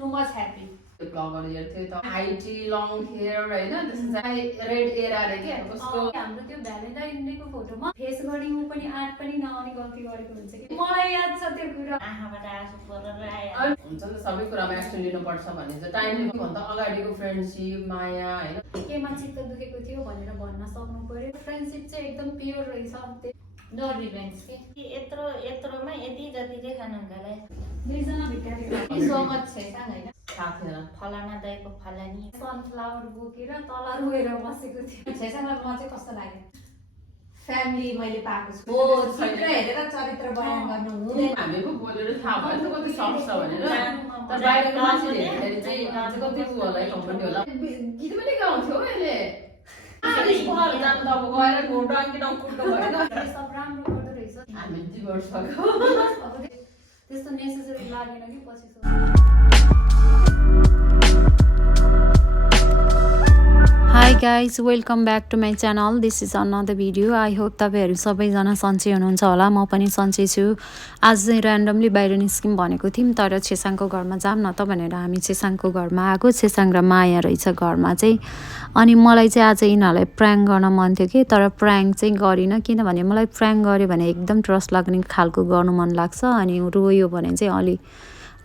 Too much happy ब्लगहरू हेर्थ्यो त high tea long hair होइन त्यसमा चाहिँ रेड एरा रे के उसको हाम्रो त्यो भ्यालेन्टाइन डेको फोटोमा फेस गरिङ पनि आर्ट पनि नआउने गल्ती गरेको हुन्छ कि मलाई याद छ त्यो कुरा आँखाबाट आँसु परेर आयो हुन्छ नि त सबै कुरामा एक्सन लिनुपर्छ भन्ने चाहिँ टाइमले भन्दा अगाडिको फ्रेन्डसिप माया होइन केमा चित्त दुखेको थियो भनेर भन्न सक्नु पर्यो फ्रेन्डसिप चाहिँ एकदम प्योर रहेछ नो रिभेन्ज के यत्रोमा यति जति चाहिँ खानुहुन्छ दुईजना भिकारी सो मच छेसाङ होइन साथीहरू फलाना दाइको फलानी सनफ्लावर बोकेर तल रोएर बसेको थियो छेसाङलाई म चाहिँ कस्तो लाग्यो फ्यामिली मैले पाएको छु हो चित्र हेरेर चरित्र बयान गर्नु हुँदैन हामी पो बोलेर थाहा भयो नि त कति सक्छ भनेर तर बाहिरको मान्छेले हेर्दाखेरि चाहिँ आज कति उ होला कम्पनी होला गीत पनि गाउँथ्यो यसले जानु त अब गएर डङ्की डङ्कुट्नु भएन सब राम्रो गर्दो रहेछ हामी डिभोर्स भएको त्यस्तो नेसेसरी लागेन कि पछि hi guys welcome back to my channel this is another video I hope तपाईँहरू सबैजना सन्चै हुनुहुन्छ होला म पनि सन्चै छु आज चाहिँ ऱ्यान्डमली बाहिर निस्क्यौँ भनेको थियौँ तर छेसाङको घरमा जाऊँ न त भनेर हामी छेसाङको घरमा आएको छेसाङ र माया रहेछ घरमा चाहिँ अनि मलाई चाहिँ आज यिनीहरूलाई प्र्याङ्क गर्न मन थियो कि तर प्र्याङ्क चाहिँ गरिनँ किनभने मलाई प्र्याङ्क गऱ्यो भने एकदम ट्रस्ट लाग्ने खालको गर्नु मन लाग्छ अनि रोयो भने चाहिँ अलि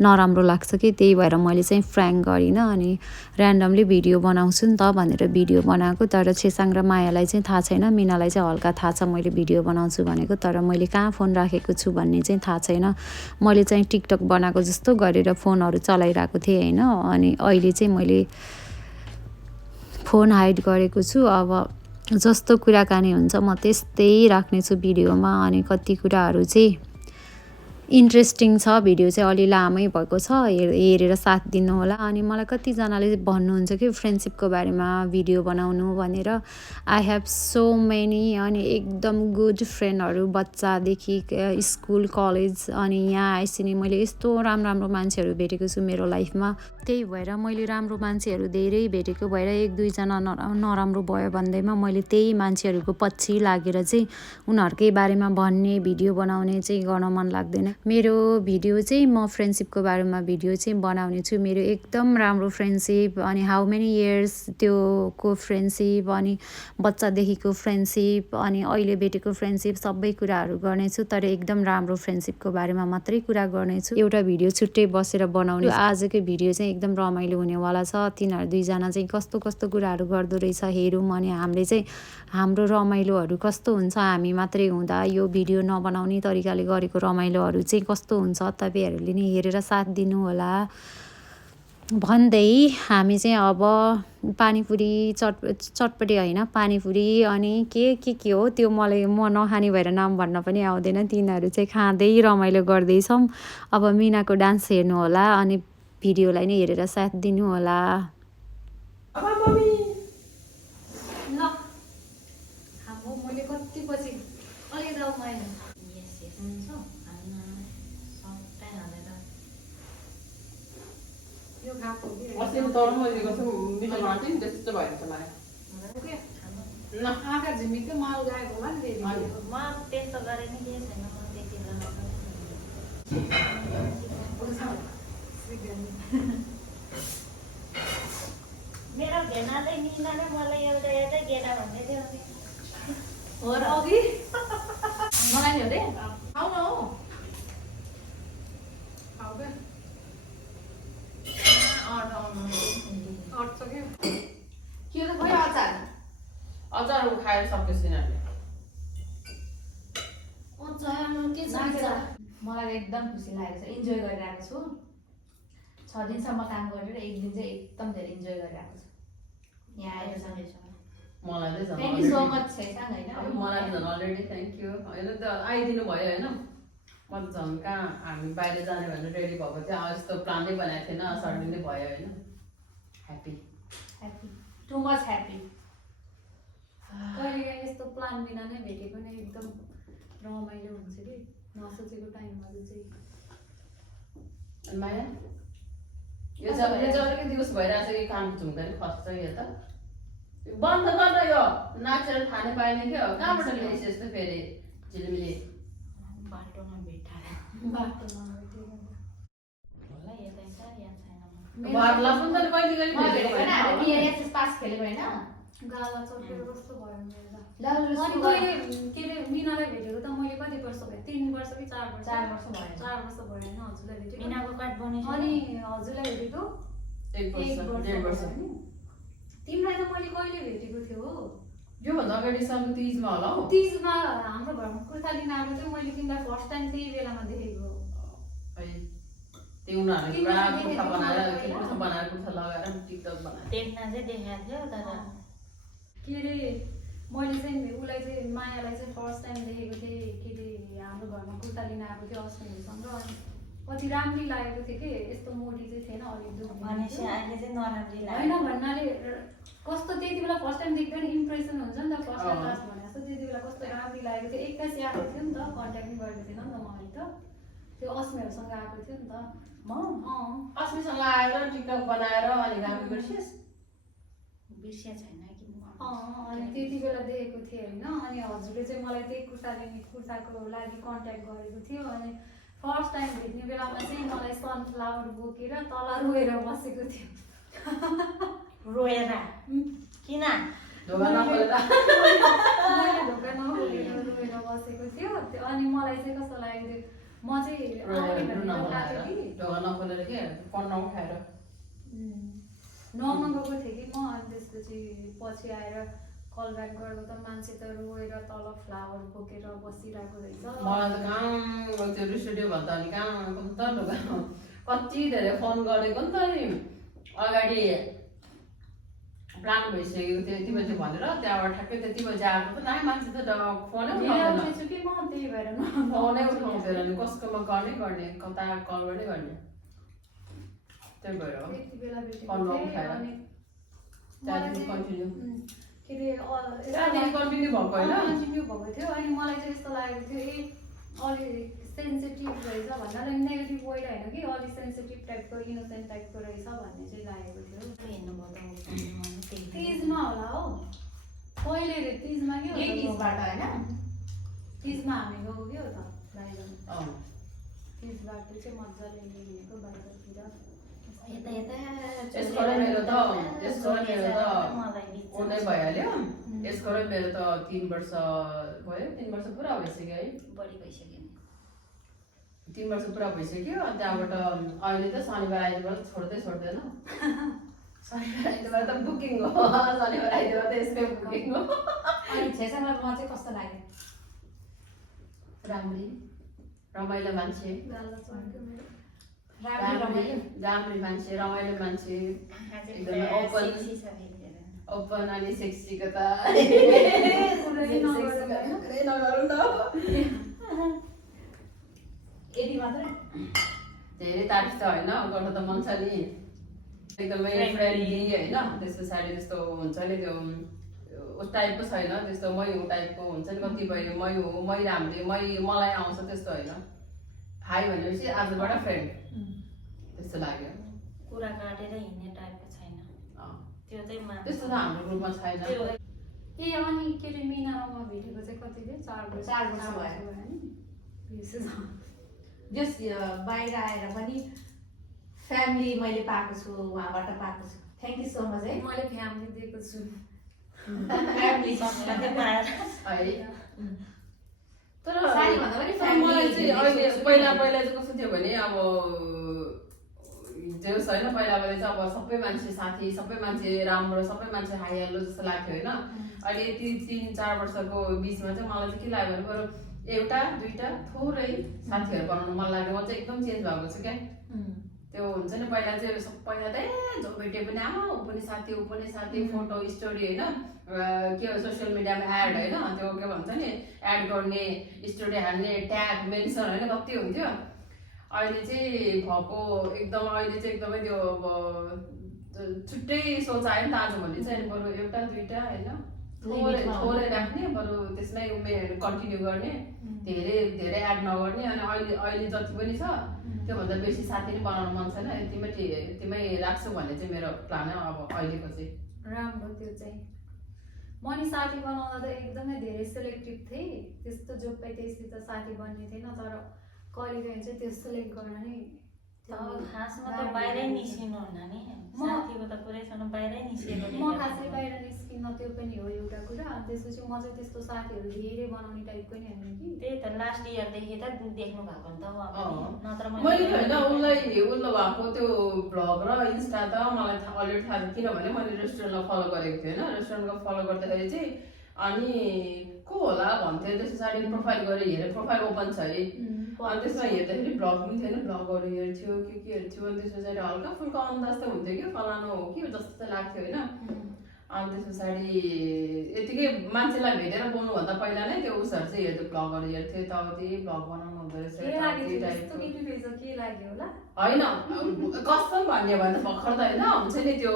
नराम्रो लाग्छ कि त्यही भएर मैले चाहिँ प्र्याङ्क गरिनँ अनि ऱ्यान्डमली भिडियो बनाउँछु नि त भनेर भिडियो बनाएको तर छेसाङ र मायालाई चाहिँ थाहा छैन मिनालाई चाहिँ हल्का थाहा छ मैले भिडियो बनाउँछु भनेको तर मैले कहाँ फोन राखेको छु भन्ने चाहिँ थाहा छैन मैले चाहिँ टिकटक बनाएको जस्तो गरेर फोनहरू चलाइरहेको थिएँ होइन अनि अहिले चाहिँ मैले फोन हाइड गरेको छु अब जस्तो कुराकानी हुन्छ म त्यस्तै राख्नेछु भिडियोमा अनि कति कुराहरू चाहिँ इन्ट्रेस्टिङ छ भिडियो चाहिँ अलि लामै भएको छ हेरेर साथ दिनु होला अनि मलाई कतिजनाले भन्नुहुन्छ कि फ्रेन्डसिपको बारेमा भिडियो बनाउनु भनेर आई हेभ सो मेनी अनि एकदम गुड फ्रेन्डहरू बच्चादेखि स्कुल कलेज अनि यहाँ आएपछि नि मैले यस्तो राम्रो मान्छेहरू भेटेको छु मेरो लाइफमा त्यही भएर मैले राम्रो मान्छेहरू धेरै भेटेको भएर एक दुईजना नराम्रो भयो भन्दैमा मैले त्यही मान्छेहरूको पछि लागेर चाहिँ उनीहरूकै बारेमा भन्ने भिडियो बनाउने चाहिँ गर्न मन लाग्दैन मेरो भिडियो चाहिँ म फ्रेन्डसिपको बारेमा भिडियो चाहिँ बनाउने छु मेरो एकदम राम्रो फ्रेन्डसिप अनि हाउ मेनी इयर्स त्योको फ्रेन्डसिप अनि बच्चादेखिको फ्रेन्डसिप अनि अहिले भेटेको फ्रेन्डसिप सबै कुराहरू गर्नेछु तर एकदम राम्रो फ्रेन्डसिपको बारेमा मात्रै कुरा गर्नेछु एउटा भिडियो छुट्टै बसेर बनाउने आजको भिडियो चाहिँ एकदम रमाइलो हुनेवाला छ तिनीहरू दुईजना चाहिँ कस्तो कस्तो कुराहरू गर्दो रहेछ हेरौँ अनि हामीले चाहिँ हाम्रो रमाइलोहरू कस्तो हुन्छ हामी मात्रै हुँदा यो भिडियो नबनाउने तरिकाले गरेको रमाइलोहरू चाहिँ कस्तो हुन्छ तपाईँहरूले नि हेरेर साथ दिनु होला भन्दै हामी चाहिँ अब पानीपुरी चटपटी होइन पानीपुरी अनि के हो त्यो मलाई म नखाने भएर नाम भन्न पनि आउँदैन तिनीहरू चाहिँ खाँदै रमाइलो गर्दैछौँ अब मिनाको डान्स हेर्नु होला अनि भिडियोलाई नै हेरेर साथ दिनु होला मैले कति पछि अलि जाऊ मैले यो खाएको अस्ति तर मैले गर्छु मिठो बनाउँछु नि त्यस्तो भएर छ मलाई न आँखा झिमिक्कै माल गएको होला नि म त्यस्तो गरेँ नि केही छैन म त्यति मेरो घेनाले मिल्दा नै मलाई एउटै गेडा भन्दै थियो हो र अघि मलाई नि हो रे खाऊ न हो खाऊ के अट्छ के के त भयो अचार खाएर सकेछ तिनीहरूले के छ मलाई एकदम खुसी लागेको छ इन्जोय गरिरहेको छु 6 दिनसम्म काम गरेर एक दिन चाहिँ एकदम धेरै इन्जोय गरिरहेको छु यहाँ आएर सन्डेसम्म मलाई चाहिँ झन् thank you so much Chhesang होइन मलाई झन् अलरेडी थ्याङ्क यू होइन त आइदिनु भयो होइन म त झन् कहाँ हामी बाहिर जाने भनेर रेडी भएको थियो यस्तो प्लान नै बनाएको थिएन सर्डी नै भयो होइन ह्याप्पी टु मच ह्याप्पी कहिले यस्तो प्लान बिना नै भेटेको नै एकदम रमाइलो हुन्छ कि नसोचेको टाइममा चाहिँ अनि माया यो चाहिँ अलिकति दिवस भइरहेको छ कि काम झुम्दैन खस्छ यो त बन्द गर्न यो नाचेर खाने पाइने क्या कहाँबाट ल्याइस यस्तो फेरि झिलिमिली बाटोमा भेटाएर बाटोमा भेटेको होला यतै छ यहाँ छैन भरला पनि त कहिले कहिले भेटेको होइन हामी होला। बिएसएस पास खेलेको होइन गाला चोटेर कस्तो भयो मेरो ल अनि कहिले के अरे मिनालाई भेटेको त मैले कति वर्ष भयो 3 वर्ष कि 4 वर्ष 4 वर्ष भयो 4 वर्ष भयो होइन हजुरलाई भेटेको मिनाको कार्ड बनेछ अनि हजुरलाई भेटेको 1 वर्ष 1.5 वर्ष भयो। तिमीलाई त मैले कहिले भेटेको थियो हो योभन्दा अगाडि साल तीजमा होला हौ। तीजमा हाम्रो घरमा कुर्ता लिन आएको थियो मैले तिमीलाई फर्स्ट टाइम त्यही बेलामा देखेको है त्यो उनीहरूले पुरा कुर्ता बनाएर कुर्ता बनाएर कुर्ता लगाएर टिकटक बनाएर देख्न चाहिँ देखाएको थियो तर के अरे मैले चाहिँ उसलाई चाहिँ मायालाई चाहिँ फर्स्ट टाइम देखेको थिएँ के अरे हाम्रो घरमा कुर्ता लिन आएको थियो अस्मिहरूसँग अनि कति राम्रै लागेको थियो कि यस्तो मोटी चाहिँ थिएन अलिक दुःख भनेपछि अहिले चाहिँ नराम्री होइन भन्नाले कस्तो त्यति बेला फर्स्ट टाइम देख्दा नि इम्प्रेसन हुन्छ नि त फर्स्ट टाइम क्लास भने जस्तो त्यति बेला कस्तो राम्रै लागेको थियो एक्कासी आएको थियो नि त कन्ट्याक्ट पनि गरेको थिएन नि त मलाई त त्यो अस्मिहरूसँग आएको थियो नि त म अस्मिसँग आएर टिकटक बनाएर अनि गामी बिर्सिस बिर्सिया छैन कि म अनि त्यति बेला देखेको थिएँ होइन अनि हजुरले चाहिँ मलाई त्यही कुर्ताको लागि कन्ट्याक्ट गरेको थियो अनि फर्स्ट टाइम भेट्ने बेलामा चाहिँ मलाई सनफ्लावर बोकेर तल रोएर बसेको थियो रोएर किन ढोका नखोलेर मैले ढोका नखोलेर रोएर बसेको थियो अनि मलाई चाहिँ कस्तो लागेको थियो म चाहिँ आउने भनेर लाग्यो कि ढोका नखोलेर के पन्ना उठाएर नौमा गएको थिएँ कि म अनि त्यसपछि पछि आएर कल ब्याक गर्दा त मान्छे त रोएर तल फ्लावर बोकेर बसिरहेको रहेछ मलाई त कहाँ त्यो स्टुडियो भन्दा अनि कहाँ त ढोका कति धेरै फोन गरेको नि त नि अगाडि प्लान भइसकेको थियो यति बजी भनेर त्यहाँबाट ठ्याक्कै त्यति बजी आएको त नाइ मान्छे त फोनै उठाउँदैन छु कि म त्यही भएर फोनै उठाउँदैन नि कसकोमा गर्ने कता कल गर्दै गर्ने त्यही भएर हो त्यति बेला भेटेको कल थिएँ उठाएर अनि त्यहाँदेखि कन्टिन्यू के अरे त्यहाँदेखि कन्टिन्यू भएको होइन कन्टिन्यू भएको थियो अनि मलाई चाहिँ यस्तो लागेको थियो अलिक सेन्सिटिभ रहेछ भन्नाले नेगेटिभ वेड होइन कि अलिक सेन्सिटिभ टाइपको इनोसेन्ट टाइपको रहेछ भन्ने चाहिँ लागेको थियो हेर्नुभयो तिजमा होला हौ कहिले रे तिजमा के हो यही तिजबाट होइन तिजमा हामी गएको के हो त बाहिर अँ तिजबाट चाहिँ मजाले हिँडेको बाहिरतिर यता यता यसको र मेरो त उनै भइहाल्यो यसको र मेरो त 3 वर्ष भयो 3 वर्ष पुरा भइसक्यो है बढी भइसक्यो 3 वर्ष पुरा भइसक्यो अनि त्यहाँबाट अहिले त शनिबार आइतबार छोड्दैन शनिबार आइतबार त बुकिङ हो शनिबार आइतबार त यसकै बुकिङ हो अनि छेसँग म चाहिँ कस्तो लाग्यो राम्री रमाइलो मान्छे गाला चढ्यो मेरो राम्री मान्छे रमाइलो मान्छे एकदमै ओपन अनि सेक्सीको त कुरै नगरौँ न यति मात्रै धेरै तारिफ त होइन गर्न त मन छ नि एकदमै फ्रेन्डली होइन त्यस पछाडि त्यस्तो हुन्छ नि त्यो उस टाइपको छैन त्यस्तो मै हो टाइपको हुन्छ नि कतिपय मै हो मै राम्री मलाई आउँछ त्यस्तो होइन हाई भनेपछि आजबाट फ्रेन्ड त्यस्तो लाग्यो कुरा काटेर हिँड्ने टाइपको छैन त्यो चाहिँ त्यस्तो त हाम्रो ग्रुपमा छैन ए अनि के अरे मिनामा भेटेको चाहिँ कति थियो 4 वर्ष भयो नि जस बाहिर आएर पनि फ्यामिली मैले पाएको छु उहाँबाट पाएको छु थ्याङ्क यू सो मच है मैले फ्यामिली दिएको छु फ्यामिली है तर सारी भन्दा पनि मलाई चाहिँ अहिले पहिला चाहिँ कस्तो थियो भने अब जो छैन पहिला चाहिँ अब सबै मान्छे साथी सबै मान्छे राम्रो सबै मान्छे हाई हेलो जस्तो लाग्थ्यो होइन अहिले यति 3-4 वर्षको बिचमा चाहिँ मलाई चाहिँ के लाग्यो भने बरु एउटा दुईटा थोरै साथीहरू बनाउनु मन लाग्यो म चाहिँ एकदम चेन्ज भएको छु क्या त्यो हुन्छ नि पहिला चाहिँ सबैलाई त जो भेट्यो पनि ऊ पनि साथी फोटो स्टोरी होइन के हो सोसियल मिडियामा एड होइन त्यो के भन्छ नि एड गर्ने स्टोरी हाल्ने ट्याग मेन्सन होइन कति हुन्थ्यो अहिले चाहिँ भएको एकदम अहिले चाहिँ एकदमै त्यो अब छुट्टै सोच आयो नि त आजभोलि चाहिँ बरु एउटा दुईटा होइन थोरै राख्ने बरु त्यसमै कन्टिन्यू गर्ने धेरै एड नगर्ने अनि अहिले जति पनि छ त्योभन्दा बेसी साथी नै बनाउनु मन छैन यतिमै राख्छु भन्ने चाहिँ मेरो प्लान हो अब अहिलेको चाहिँ राम्रो त्यो चाहिँ म नि साथी बनाउँदा त एकदमै धेरै सेलेक्टिभ थिएँ त्यस्तो जो पाइ त्यस्तै त साथी बन्ने थिएन तर कहिलेकाहीँ चाहिँ त्यो सेलेक्ट गर्न नै अब खासमा त बाहिरै निस्किनु हुन्न नि साथीको त पुरैसम्म बाहिरै निस्केको म खासै बाहिर निस्किन त्यो पनि हो एउटा कुरा। अनि त्यसपछि म चाहिँ त्यस्तो साथीहरू धेरै बनाउने टाइपको नि होइन कि। त्यही त लास्ट इयरदेखि त देख्नु भएको नि त नत्र मैले होइन उसलाई भएको त्यो भ्लग र इन्स्टा त मलाई अलरेडी थाहा थियो, किनभने मैले रेस्टुरेन्टलाई फलो गरेको थिएँ होइन। रेस्टुरेन्टको फलो गर्दाखेरि चाहिँ अनि को होला भन्थेँ, त्यस पछाडि प्रोफाइल गरेर हेरेँ, प्रोफाइल ओपन छ अरे। अनि त्यसमा हेर्दाखेरि ब्लग पनि थिएन, ब्लगहरू हेर्थ्यो के हेर्थ्यो। अनि त्यस पछाडि हल्का फुल्का अन्दाज त हुन्थ्यो कि फलानु हो कि जस्तो चाहिँ लाग्थ्यो होइन। अनि त्यस पछाडि यतिकै मान्छेलाई भेटेर बोल्नुभन्दा पहिला नै त्यो उसहरू चाहिँ हेर्थ्यो, ब्लगहरू हेर्थ्यो, यताउति ब्लग बनाउनु हुँदो रहेछ के लाग्यो होला होइन। कस्तो भन्यो भने त भर्खर त होइन हुन्छ नि त्यो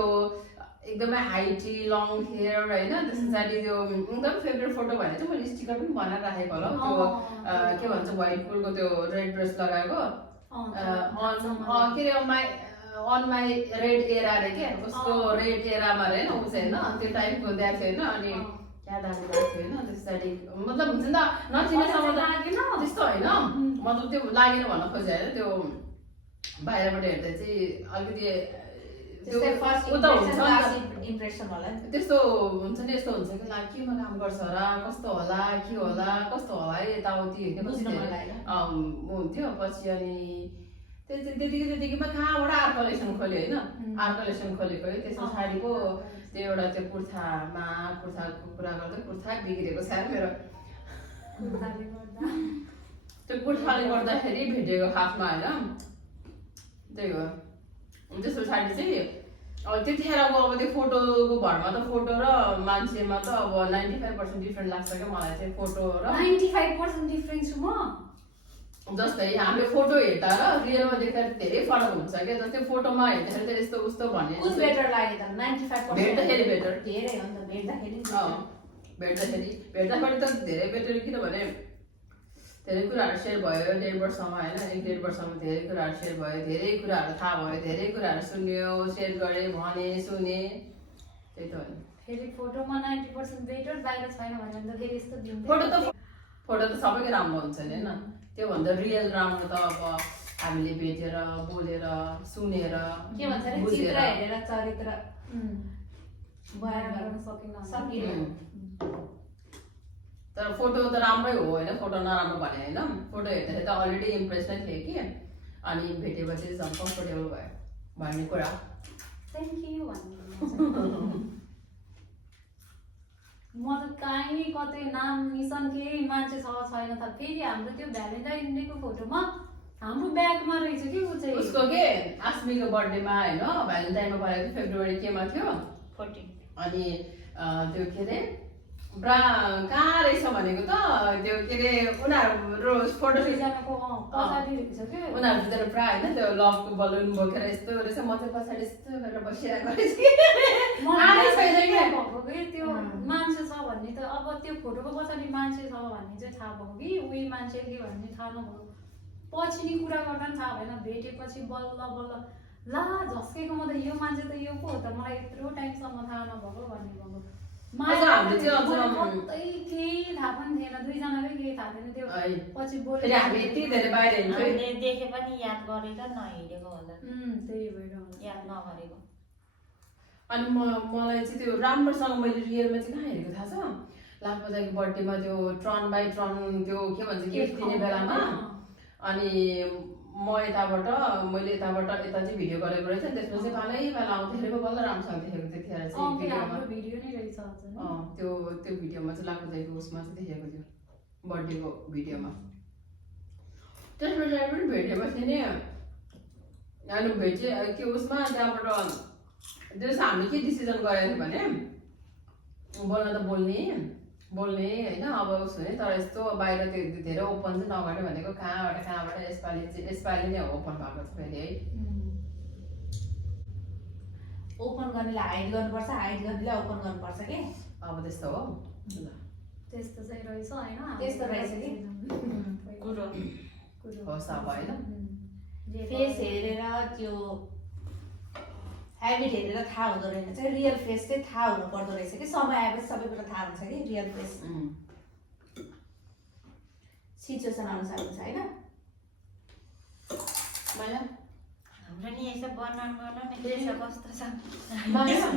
एकदमै हाइटी लङ हेयर होइन। त्यस पछाडि त्यो एकदम फेभरेट फोटो भने चाहिँ मैले स्टिकर पनि बनाएर राखेको होला त्यो के भन्छ व्हाइट फुलको त्यो रेड ड्रेस लगाएको के अरे अन माई रेड एरा अरे के उसको रेड एरामा अरे होइन ऊ चाहिँ होइन त्यो टाइपको दिएको थियो होइन। अनि क्या दामी लाग्थ्यो होइन। त्यस पछाडि मतलब हुन्छ नि त नचिनेसम्म त त्यस्तो होइन, मतलब त्यो लागेन भन्न खोजेँ होइन। त्यो बाहिरबाट हेर्दा चाहिँ अलिकति त्यस्तो हुन्छ नि, यस्तो हुन्छ कि ला केमा काम गर्छ होला, कस्तो होला के होला कस्तो होला है यताउति हुन्थ्यो। पछि अनि त्यतिकैमा कहाँबाट आर्ट कलेक्सन खोल्यो होइन। आर्ट कलेक्सन खोलेको है। त्यस पछाडिको त्यो एउटा त्यो कुर्ताको कुरा गर्दा कुर्ता बिग्रेको छ मेरो। त्यो कुर्ताले गर्दाखेरि भेटेको खासमा होइन, त्यही हो। त्यस पछाडि चाहिँ अब त्यतिखेरको अब त्यो फोटोको भरमा त फोटो र मान्छेमा त अब 95% डिफ्रेन्ट लाग्छ क्या मलाई चाहिँ फोटो र 95% डिफ्रेन्स छु म। जस्तै हामीले फोटो हेर्दा र रियलमा देख्दा धेरै फरक हुन्छ क्या। जस्तै फोटोमा हेर्दाखेरि त यस्तो उस्तो भन्ने बेटर लाग्यो त 95% भेट्दाखेरि बेटर धेरै हो नि त भेट्दाखेरि त धेरै बेटर, किनभने धेरै कुराहरू सेयर भयो 1.5 वर्षमा होइन। 1.5 वर्षमा धेरै कुराहरू सेयर भयो, धेरै कुराहरू थाहा भयो, धेरै कुराहरू सुन्यो, सेयर गरेँ, भने सुने, त्यही त हो नि। फेरि फोटोमा 90% बेटर, बाहिर छैन भने त फेरि यस्तो दिन्छ। फोटो त सबैको राम्रो हुन्छ नि होइन। त्योभन्दा रियल राम्रो त अब हामीले भेटेर बोलेर सुनेर के भन्छ नि चित्र हेरेर चरित्र बयान गर्न सकिन्न। तर फोटो त राम्रै हो होइन, फोटो नराम्रो भने होइन। फोटो हेर्दाखेरि त अलरेडी इम्प्रेस नै थिएँ कि, अनि भेटेपछि झन् कम्फर्टेबल भयो भन्ने कुरा। थ्याङ्क यू भन्नु म त कहीँ कतै नाम निशान केही मान्छे छ छैन त। फेरि हाम्रो त्यो भ्यालेन्टाइन डेको फोटोमा हाम्रो ब्यागमा रहेछ कि ऊ चाहिँ उसको के आस्मीको बर्थडेमा होइन भ्यालेन्टाइनमा भएको थियो फेब्रुअरी केमा थियो 14। अनि त्यो के अरे ब्रा कहाँ रहेछ भनेको त त्यो के अरे उनीहरू फोटो दुईजनाको पछाडि रहेछ कि उनीहरू दुईजना पुरा होइन त्यो लभको बलुन बोकेर यस्तो रहेछ। म चाहिँ पछाडि यस्तो गरेर बसिरहेको रहेछ त्यो मान्छे छ भन्ने त अब त्यो फोटोको पछाडि मान्छे छ भन्ने चाहिँ थाहा भयो कि उही मान्छे के भन्ने थाहा नभयो। पछि नि कुरा गर्दा पनि थाहा भएन, भेटेपछि बल्ल बल्ल ला झस्केको म त यो मान्छे त यो पो हो त, मलाई यत्रो टाइमसम्म थाहा नभएको भन्ने भयो। केही थाहा पनि थिएन, दुईजनाकै केही थाहा थिएन। त्यो पछि बोलेर हामी यति धेरै बाहिर हामीले देखे पनि याद गरेर नहिँडेको होला, त्यही भएर याद नगरेको। अनि मलाई चाहिँ त्यो राम्रोसँग मैले रियलमा चाहिँ कहाँ हेरेको थाहा छ, लाखबजाको बर्थडेमा त्यो टर्न बाई टर्न त्यो के भन्छ गिफ्ट दिने बेलामा। अनि मैले यताबाट यता चाहिँ भिडियो गरेको रहेछ। त्यसपछि पालै पाला आउँदाखेरि बल्ल राम्रोसँग देखेको त्यतिखेर चाहिँ भिडियो नै रहेछ। त्यो भिडियोमा चाहिँ लाखबजाको उसमा चाहिँ देखेको थियो, बर्थडेको भिडियोमा। त्यस पछाडि पनि भेटेपछि नि अनि भेटे के उसमा त्यहाँबाट त्यस हामीले के डिसिजन गरेको थियो भने बोल्न त बोल्ने होइन अब उस हुने, तर यस्तो बाहिर त्यो धेरै ओपन चाहिँ नगर्ने भनेको कहाँबाट यसपालि नै ओपन भएको छ फेरि है। ओपन गर्नेलाई हाइड गर्नुपर्छ, हाइड गर्नेलाई ओपन गर्नुपर्छ कि अब त्यस्तो हो। त्यस्तो चाहिँ रहेछ होइन, त्यस्तो रहेछ कि कुरो होस् अब होइन। फेस हेरेर त्यो ह्याबिट हेरेर थाहा हुँदो रहेन चाहिँ रियल फेस चाहिँ थाहा हुनु पर्दो रहेछ कि समय आएपछि सबै कुरा थाहा हुन्छ कि रियल फेस सिचुएसन अनुसार हुन्छ होइन। हाम्रो नि यसो वर्णन गर्नु न के छ कस्तो छ माया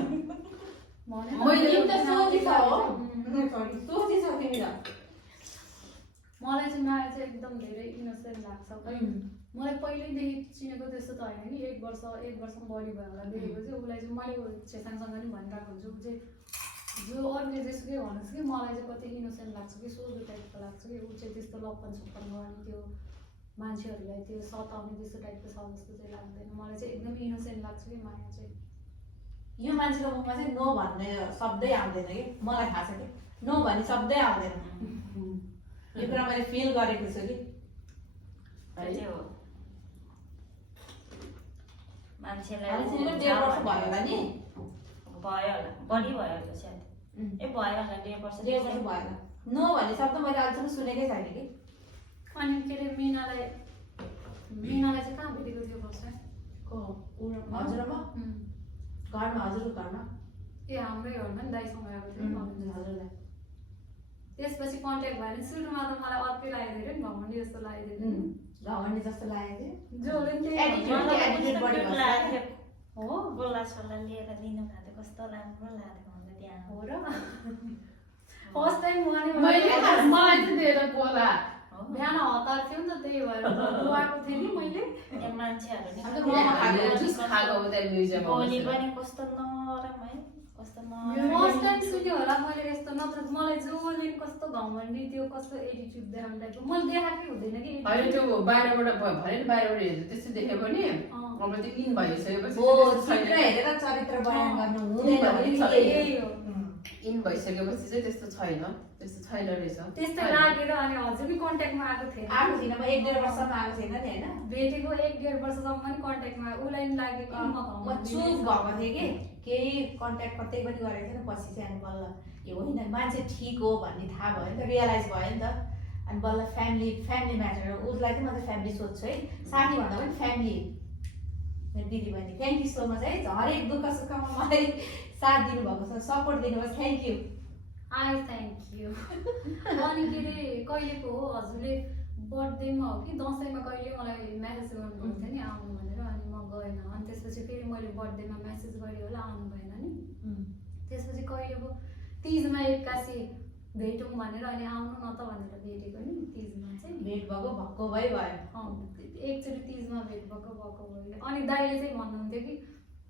भने मैले त सोची छ हो उम्, सरी सोची छ तिमी त मलाई चाहिँ माया चाहिँ एकदम धेरै इनोसेन्ट लाग्छ खै मलाई पहिल्यैदेखि चिनेको त्यस्तो त होइन नि 1 वर्षमा बढी भयो होला देखेको चाहिँ उसलाई चाहिँ मैले छेसाङसँग नि भनिरहेको हुन्छु ऊ चाहिँ जो अरूले जेसुकै भनोस् कि मलाई चाहिँ कति इनोसेन्ट लाग्छ कि सोझो टाइपको लाग्छ कि ऊ चाहिँ त्यस्तो लप्पन छप्पन गर्ने त्यो मान्छेहरूलाई त्यो सताउने त्यस्तो टाइपको छ जस्तो चाहिँ लाग्दैन मलाई चाहिँ एकदम इनोसेन्ट लाग्छ कि माया चाहिँ यो मान्छेको मुखमा चाहिँ नो भन्ने शब्दै आउँदैन कि मलाई थाहा छ कि नो भन्ने शब्दै आउँदैन यो कुरा मैले फिल गरेको छु कि त्यो हो मान्छेलाई मान्छेले 1.5 वर्ष भयो होला नि भयो होला बढी भयो होला सायद ए भयो होला 1.5 वर्ष 1.5 वर्ष भयो नो भन्ने शब्द मैले अहिलेसम्म सुनेकै छैन कि अनि के अरे मिनालाई चाहिँ कहाँ भेटेको थियो फर्स्ट को हजुरमा घरमा हजुरको घरमा ए हाम्रै घरमा नि दाइसँग आएको थियो हजुरलाई त्यसपछि कन्ट्याक्ट भयो भने सुरुमा त मलाई अर्कै लागेको थियो नि घमण्डी जस्तो लागेको थियो नि घमण्डी जस्तो लागेको थियो जोले नि त्यही Attitude भन्यो। attitude बढी भएको छ। हो गोला सोला लिएर दिनु भएको थियो कस्तो राम्रो लाग्यो मलाई त्यहाँ हो र फर्स्ट टाइम उहाँले मैले मलाई चाहिँ दिएर बोला बिहान हतार थियो नि त त्यही भएर गएको थिएँ नि मैले त्यहाँ मान्छेहरू नि अन्त कति हामीले जुस खाएको उता म्युजियममा बोली बसेर। पनि कस्तो नरम है कस्तो फर्स्ट टाइम नरम सुन्यो होला मैले यस्तो नत्र मलाई जोले कस्तो घमण्डी त्यो कस्तो एटिट्युड देखाउने टाइपको मैले देखाएकै हुँदैन कि होइन त्यो बाहिरबाट भने नि बाहिरबाट हेर्दा त्यस्तो देख्यो भने अँ। अब त्यो इन भइसकेपछि हो चाहिँ चित्र छैन। हेरेर चरित्र बयान गर्नु हुँदैन हुँदैन भने भने चाहिँ यही हो इन भइसकेपछि चाहिँ त्यस्तो छैन रहेछ त्यस्तै लागेर अनि हजुर नि कन्ट्याक्टमा आएको थिएन आएको थिएन म 1.5 वर्षमा आएको थिएन नि होइन भेटेको 1.5 वर्षसम्म पनि कन्ट्याक्टमा उसलाई नि लाग्यो कि म म घमण्डी चुप रहेछु। भएको थिएँ कि केही कन्ट्याक्ट कतै पनि गरेको थिएन पछि चाहिँ अनि बल्ल यो होइन मान्छे ठिक हो भन्ने थाहा भयो नि त रियलाइज भयो नि त अनि बल्ल फ्यामिली म्याटर हो उसलाई चाहिँ म त फ्यामिली सोध्छु है साथी भन्दा पनि फ्यामिली मेरो दिदी बहिनी थ्याङ्क यू सो मच है हरेक दुःख सुखमा मलाई साथ दिनुभएको छ सपोर्ट दिनुभएको thank you I thank you अनि के अरे कहिलेको हो हजुरले बर्थडेमा हो कि दसैँमा कहिले मलाई म्यासेज गर्नुभएको थियो नि आउनु भनेर अनि म गएन अनि त्यसपछि फेरि मैले बर्थडेमा म्यासेज गरेँ होला आउनु भएन नि त्यसपछि कहिलेको 30मा 81 भेटौँ भनेर अनि आउनु न त भनेर भेटेको नि 30मा चाहिँ भेट भएको भक्को भयो एकचोटि 30मा भेट भएको भयो अनि दाइले चाहिँ भन्नुहुन्थ्यो कि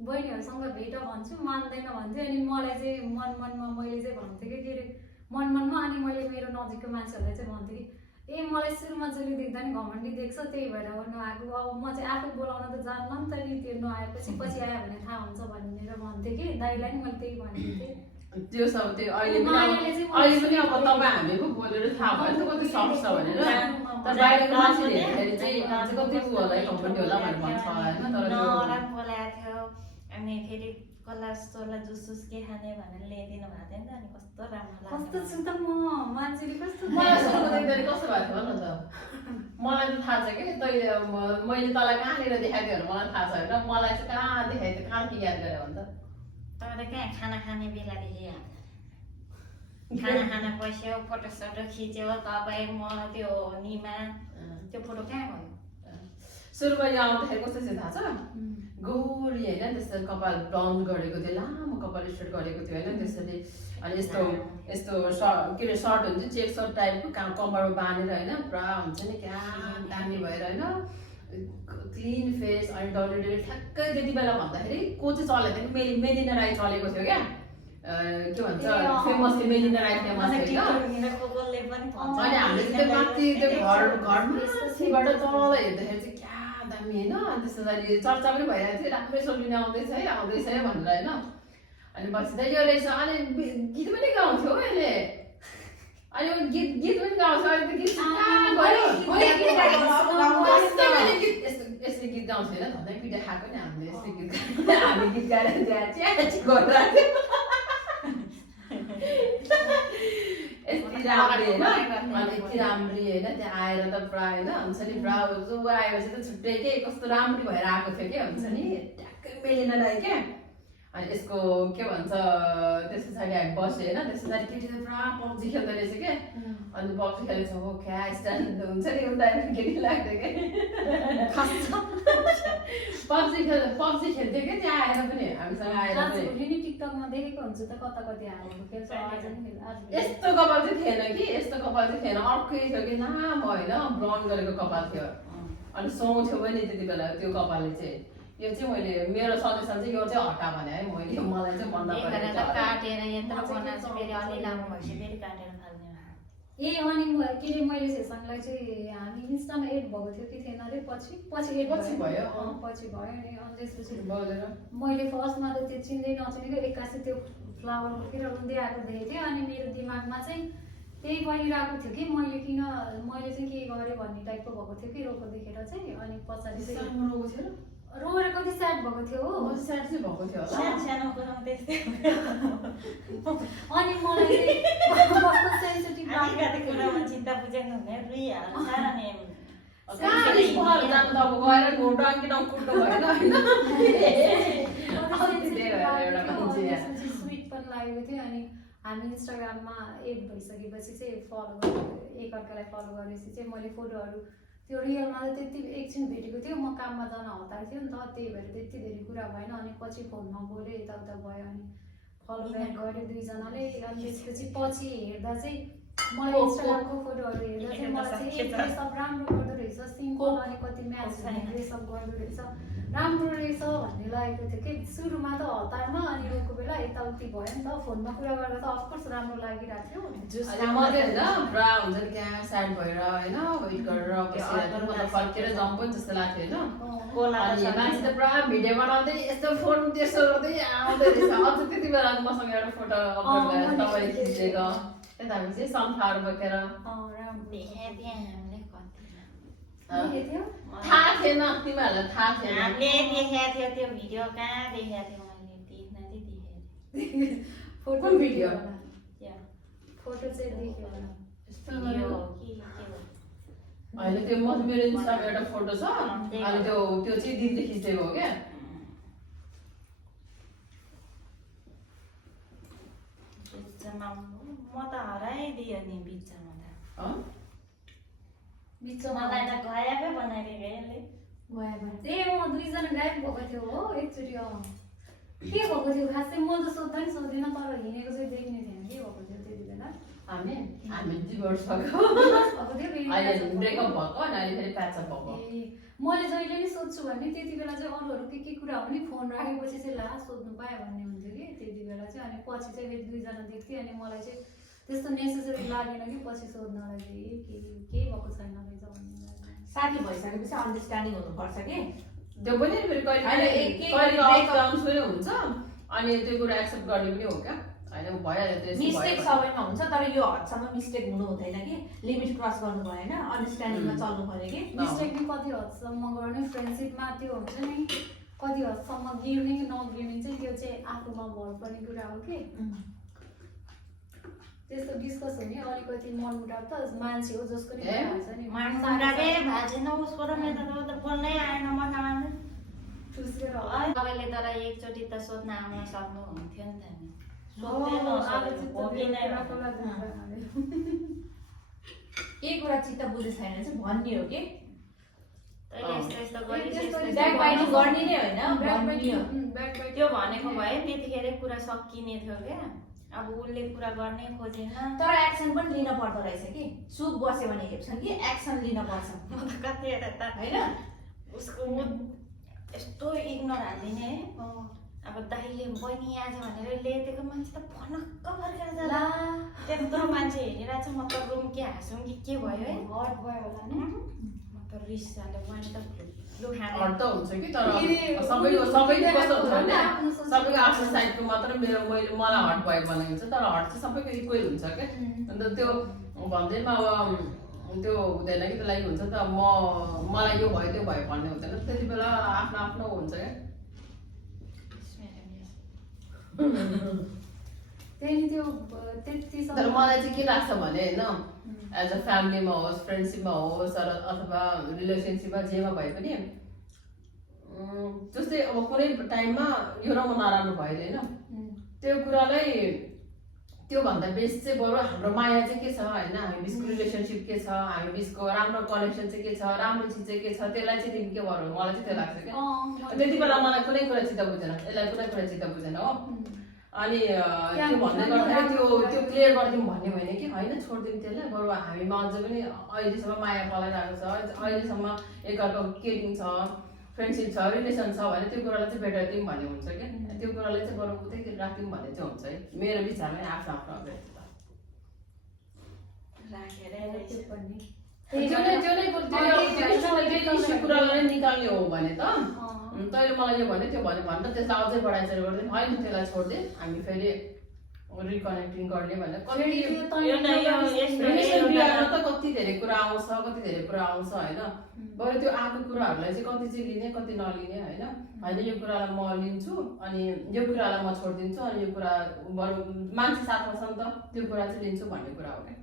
बहिनीहरूसँग भेट भन्छु मान्दैन भन्थ्यो अनि मलाई चाहिँ मनमा मैले चाहिँ भन्थेँ कि के अरे मनमा अनि मैले मेरो नजिकको मान्छेहरूलाई चाहिँ भन्थेँ कि ए मलाई सुरुमा जसले देख्दा नि घमण्डी देख्छ त्यही भएर हो नआएको अब म चाहिँ आफै बोलाउन त जान्न नि त नि त्यो नआएपछि पछि आयो भने थाहा हुन्छ भनेर भन्थेँ कि दाइलाई नि मैले त्यही भनेको थिएँ त्यो सब त्यो अहिले मायाले चाहिँ पनि अब तपाईँ हामी पो बोलेर थाहा भयो नि त कति सक्छ भनेर तर बाहिरको मान्छेले हेर्दाखेरि चाहिँ अझै कति उ होला है कम्पनी होला भनेर भन्छ होइन तर त्यो नरम बोलाएको थियो अनि फेरि कसलाई सोला जुस के खाने भनेर ल्याइदिनु भएको थियो नि त अनि कस्तो राम्रो कस्तो लाग्यो छु त म मान्छेले कस्तो मलाई सुरुमा देख्दाखेरि कस्तो भएको थियो भन न त मलाई त थाहा छ कि तैँले मैले तँलाई कहाँनिर देखाएको थियो मलाई थाहा छ होइन मलाई चाहिँ कहाँ देखाएको थियो कहाँ के याद गऱ्यो भने त तपाईँले कहाँ खाना खाने बेलादेखि खाना खाना बस्यो फोटोसोटो खिच्यो तपाईँ म त्यो निमा त्यो फोटो कहाँ गयो सुरुमा यो आउँदाखेरि कस्तो थियो थाहा छ गोरी होइन त्यसरी कपाल ब्राउन गरेको थियो लामो कपाल स्ट्रेट गरेको थियो होइन त्यसरी अनि यस्तो यस्तो के अरे सर्ट हुन्छ चेक सर्ट टाइपको कम्मरमा बाँधेर होइन पुरा हुन्छ नि क्या दामी भएर होइन क्लिन फेस अनि डल्लै ठ्याक्कै त्यति बेला भन्दाखेरि को चाहिँ चलेको थियो मेलिना राई चलेको थियो क्या के भन्छ फेमसली मेलिना राई फेमस थियो क्या गोगोलले पनि भन्छ अनि हामीले चाहिँ त्यो माथि त्यो घरमाथिबाट तल हेर्दाखेरि चाहिँ क्या दामी होइन अनि त्यसरी चर्चा पनि भइरहेको थियो राम्रै सोलिन आउँदैछ है भनेर होइन अनि पछि त यो रहेछ अनि गीत पनि गाउँथ्यो यसले अनि गीत पनि गाउँछ अहिले त गीत यसले गीत गाउँछ होइन धन्दै पिठा खाएको नि हामीले यसले गीत हामी गीत गाएर गरिरहेको यति राम्री होइन अनि यति राम्री होइन त्यहाँ आएर त पुरा होइन हुन्छ नि पुरा जो आएपछि त छुट्टै के कस्तो राम्री भएर आएको थियो क्या हुन्छ नि ट्याक्कै मेलिन राई क्या अनि यसको के भन्छ त्यस पछाडि हामी बस्यो होइन त्यस पछाडि केटीले पुरा पब्जी खेल्दो रहेछ के अनि पब्जी खेलेको छ हो क्या स्ट्यान्ड हुन्छ नि उता केटी लाग्थ्यो कि पब्जी खेल्थ्यो कि त्यहाँ आएर पनि हामीसँग आएर पनि नि टिकटकमा देखेको हुन्छ त कता कति हालेको खेल्छ आज नि आज यस्तो कपाल चाहिँ थिएन कि यस्तो कपाल चाहिँ थिएन अर्कै थियो कि लामो होइन ब्राउन गरेको कपाल थियो अनि सुहाउँथ्यो पनि त्यति बेला त्यो कपालले चाहिँ यो चाहिँ मैले मेरो सजेसन चाहिँ यो चाहिँ हटा भने है मैले मलाई चाहिँ मन नपरेको काटेर यत्रो बनाएको फेरि अलि लामो भएपछि फेरि काटेर फाल्ने ए अनि के अरे मैले सेसनलाई चाहिँ हामी इन्स्टामा एड भएको थियो कि थिएन अरे पछि एड पछि भयो पछि भयो नि अनि त्यसपछि बोलेर मैले फर्स्टमा त त्यो चिन्दै नचिनेको एक्कासी त्यो फ्लावर फुकेर रुँदै आएको देखेको थिएँ अनि मेरो दिमागमा चाहिँ त्यही परिरहेको थियो कि मैले चाहिँ के गरेँ भन्ने टाइपको भएको थियो कि रोको देखेर चाहिँ अनि पछाडि चाहिँ रोएको थियो रोएर कति स्याड भएको थियो हो स्याड चाहिँ भएको थियो होला सानो कुरामा त्यस्तै अनि मलाई चाहिँ कस्तो सेन्सिटिभ आदिकाति कुरामा चिन्ता बुझेको हुने रुइहाल्छ सानो नेम जानु त अब गएर डङ्की कुट्नु भएन स्विट पनि लागेको थियो अनि हामी इन्स्टाग्राममा एड भइसकेपछि चाहिँ फलो गरेर एकअर्कालाई फलो गरेपछि चाहिँ मैले फोटोहरू त्यो रियलमा त त्यति एकछिन भेटेको थियो म काममा जान हतार थियो नि त त्यही भएर त्यति धेरै कुरा भएन अनि पछि फोनमा बोल्यो यताउता भयो अनि फलो ब्याक गऱ्यो दुईजनाले अनि त्यसपछि पछि हेर्दा चाहिँ मलाई इन्स्टाग्रामको फोटोहरू हेर्दा चाहिँ मलाई चाहिँ ड्रेसअप राम्रो गर्दो रहेछ सिम्पल अनि कति म्याच हुने ड्रेसअप गर्दो रहेछ राम्रो रहेछ भन्ने लागेको थियो कि सुरुमा त हतारमा अनि अर्को बेला यताउति भयो नि त फोनमा कुरा गर्दा त अफकोर्स राम्रो लागिरहेको थियो मात्रै होइन पुरा हुन्छ नि क्या स्याड भएर होइन वेट गरेर बसिरहेको मतलब फर्केर जम्प पनि जस्तो लाग्थ्यो होइन अनि मान्छे त पुरा भिडियो बनाउँदै यस्तो फोन त्यस्तो गर्दै आउँदै रहेछ अझ त्यति बेला मसँग एउटा फोटो अपलोड गरेर तपाईँले खिचेको त्यता हामी चाहिँ सनफ्लावर बोकेर देखाइदिएँ हामीले थियो थाहा थिएन तिमीहरूलाई थाहा थिएन हामीले देखाएको थियो त्यो भिडियो कहाँ देखाएको थियो मैले देख्न चाहिँ देखेको फोटो भिडियो फोटो चाहिँ देख्यो होला भिडियो हो कि के हो होइन त्यो मेरो इन्स्टामा एउटा फोटो छ अनि त्यो चाहिँ दिदीले खिचेको हो क्या म त हराइदियो नि बिचमा त बिचमा मलाई त गायबै बनाइदिएको यसले ए दुईजना गायब भएको थियो हो एकचोटि के भएको थियो खास चाहिँ म त सोध्दा नि सोध्दिनँ तर हिँडेको चाहिँ देख्ने थिएन के भएको थियो त्यति बेला हामी डिभोर्स भएको भएको थियो अहिले ब्रेकअप भएको अनि अहिले फेरि प्याचअप भएको ए मैले जहिले नि सोध्छु भने त्यति बेला चाहिँ अरूहरू के कुरा हो नि फोन राखेपछि चाहिँ ला सोध्नु पाएँ भन्ने हुन्थ्यो कि त्यति बेला चाहिँ अनि पछि चाहिँ फेरि दुईजना देख्थेँ अनि मलाई चाहिँ त्यस्तो नेसेसरी लागेन कि पछि सोध्नलाई चाहिँ के भएको छैन रहेछ भन्ने साथी भइसकेपछि अन्डरस्ट्यान्डिङ हुनुपर्छ कि त्यो पनि फेरि कहिले अप्स पनि हुन्छ अनि त्यो कुरा एक्सेप्ट गर्ने पनि हो क्या होइन भइहाल्यो मिस्टेक सबैमा हुन्छ तर यो हदसम्म मिस्टेक हुनु हुँदैन कि लिमिट क्रस गर्नु भएन अन्डरस्ट्यान्डिङमा चल्नु पर्यो कि मिस्टेक नि कति हदसम्म गर्ने फ्रेन्डसिपमा त्यो हुन्छ नि कति हदसम्म गिर्ने कि नगिर्ने चाहिँ त्यो चाहिँ आफूमा भर पर्ने कुरा हो कि त्यस्तो डिस्कस हुने अलिकति मनमुटाव त मान्छे हो जसको नि हुन्छ नि मान्छे भाजेन उसको र मेरो त बोल्नै आएन मसँग ठुसेर तपाईँले तर एकचोटि त सोध्न आउन सक्नुहुन्थ्यो नि त के कुरा चित्त बुझेको छैन चाहिँ भन्ने हो कि यस्तो ब्याकबाइटिङ गर्ने नै होइन त्यो भनेको भए त्यतिखेर कुरा सकिने थियो क्या अब उसले कुरा गर्नै खोजेन तर एक्सन पनि लिन पर्दो रहेछ कि चुप बस्यो भने हेप्छन् कि एक्सन लिन पर्छ म त कतिवटा त होइन उसको यस्तो इग्नोर हालिदिने है अब दाइले बहिनी आज भनेर ल्याइदिएको मान्छे त फनक्क फर्केर जाला त्यत्रो मान्छे हेरिरहेको छ म त रुम के हाँसौँ कि के भयो है हट भयो होला नि म त रिस हाल्यो मैले त लु खाना हट त हुन्छ कि तर सबैको कस्तो हुन्छ भने सबैको आफ्नो साइडको मात्र मलाई हट भयो भने हुन्छ तर हट चाहिँ सबैको इक्वल हुन्छ क्या अन्त त्यो भन्दैमा अब त्यो हुँदैन कि त्यो लागि हुन्छ नि त मलाई यो भयो त्यो भयो भन्ने हुँदैन त्यति बेला आफ्नो आफ्नो हुन्छ क्या तर मलाई चाहिँ के लाग्छ भने होइन एज अ फ्यामिलीमा होस् फ्रेन्डसिपमा होस् अथवा रिलेसनसिपमा जेमा भए पनि जस्तै अब कुनै टाइममा यो राम्रो नराम्रो भयो अरे होइन त्यो कुरालाई त्योभन्दा बेस्ट चाहिँ बरु हाम्रो माया चाहिँ के छ होइन हामी बिचको रिलेसनसिप के छ हामी बिचको राम्रो कनेक्सन चाहिँ के छ राम्रो चिज चाहिँ के छ त्यसलाई चाहिँ तिमी के गरौँ मलाई चाहिँ त्यो लाग्छ क्या त्यति बेला मलाई कुनै कुरा चित्त बुझेन यसलाई कुनै कुरा चित्त बुझेन हो अनि त्यो भन्दै गर्दाखेरि त्यो क्लियर गरिदिउँ भन्ने होइन कि होइन छोडिदिउँ त्यसलाई बरु हामीमा अझ पनि अहिलेसम्म माया पलाइरहेको छ अहिलेसम्म एकअर्काको केयरिङ छ फ्रेन्डसिप छ रिलेसन छ भने त्यो कुरालाई चाहिँ बेटर दिउँ भन्ने हुन्छ क्या त्यो कुरालाई चाहिँ बरु उतै राखिदिउँ भन्ने चाहिँ हुन्छ है मेरो विचारमा आफ्नो आफ्नो कुरालाई निकाल्ने हो भने त तैँले मलाई यो भन्यो त्यो भन्यो भनेर त्यसलाई अझै बढाइचेर गर्दै होइन त्यसलाई छोडिदिए हामी फेरि रिकनेक्टिङ गर्ने भनेर कति धेरै कुरा आउँछ होइन बरु त्यो आएको कुराहरूलाई चाहिँ कति चाहिँ लिने कति नलिने होइन यो कुरालाई म लिन्छु अनि यो कुरालाई म छोडिदिन्छु अनि यो कुरा बरु मान्छे साथमा छ नि त त्यो कुरा चाहिँ लिन्छु भन्ने कुरा हो क्या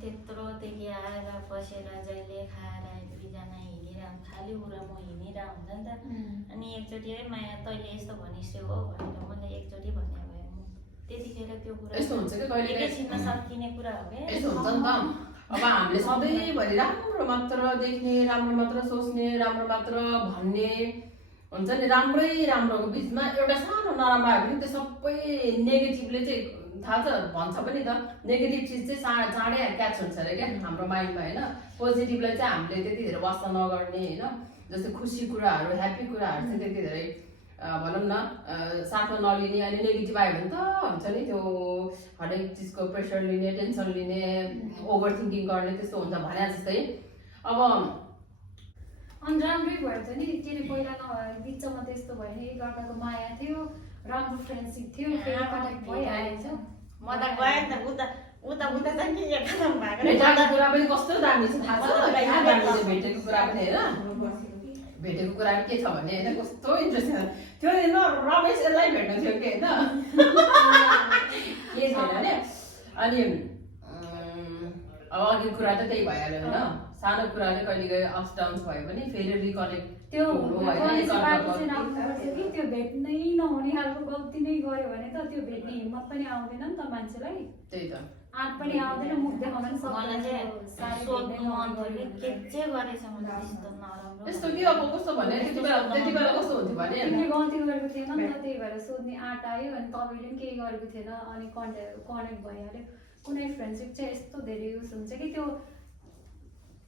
त्यत्रोदेखि आएर बसेर जहिले खाएर दुईजना हिँडिरह खालि उरा म हिँडिरह हुन्छ नि त अनि एकचोटि है माया तैँले यस्तो भनिस् हो भनेर मैले एकचोटि भन्ने भए त्यतिखेर त्यो कुरा यस्तो हुन्छ कि कहिले एकैछिनमा सकिने कुरा हो क्या यस्तो हुन्छ नि त अब हामीले सधैँभरि राम्रो मात्र देख्ने राम्रो मात्र सोच्ने राम्रो मात्र भन्ने हुन्छ नि राम्रै राम्रोको बिचमा एउटा सानो नराम्रो आयो भने त्यो सबै नेगेटिभले चाहिँ थाहा छ भन्छ पनि त नेगेटिभ चिज चाहिँ चाँडै क्याच हुन्छ अरे क्या हाम्रो माइन्डमा होइन पोजिटिभलाई चाहिँ हामीले त्यति धेरै वास्ता नगर्ने होइन जस्तै खुसी कुराहरू ह्याप्पी कुराहरू चाहिँ त्यति धेरै भनौँ न साथमा नलिने अनि नेगेटिभ आयो भने त हुन्छ नि त्यो हरेक चिजको प्रेसर लिने टेन्सन लिने ओभर थिङ्किङ गर्ने त्यस्तो हुन्छ भने जस्तै अब अनि राम्रै भएछ नि के अरे पहिला बिचमा त्यस्तो भयो नि एकअर्काको माया थियो राम्रो फ्रेन्डसिप थियो फेरि कनेक्ट भइहालेछ म त गएँ नि त उता चाहिँ के एकदम भएको भेटेको कुरा पनि कस्तो दामी छ थाहा छ भेटेको कुरा पनि होइन भेटेको कुरा के छ भने होइन कस्तो इन्ट्रेस्टिङ त्यो दिन रमेश यसलाई भेट्नु थियो कि होइन के छैन अरे अनि अब अघि कुरा त त्यही भइहाल्यो होइन सानो कुराले कहिले कहिले अप्स डाउन्स भयो भने फेरि रिकनेक्ट त्यो त्यो भेट्नै नहुने खालको गल्ती नै गर्यो भने त त्यो भेट्ने हिम्मत पनि आउँदैन नि त मान्छेलाई त्यही त आँट पनि आउँदैन मुख देखाउन पनि मलाई चाहिँ सोध्नु मन थियो के चाहिँ गरेछ मलाई त्यस्तो नराम्रो यस्तो कि अब कस्तो भने त्यति बेला कस्तो हुन्थ्यो भने तिमीले गल्ती गरेको थिएन नि त त्यही भएर सोध्ने आँट आयो अनि तपाईँले पनि केही गरेको थिएन अनि कनेक्ट भइहाल्यो कुनै फ्रेन्डसिप चाहिँ यस्तो धेरै युज हुन्छ कि त्यो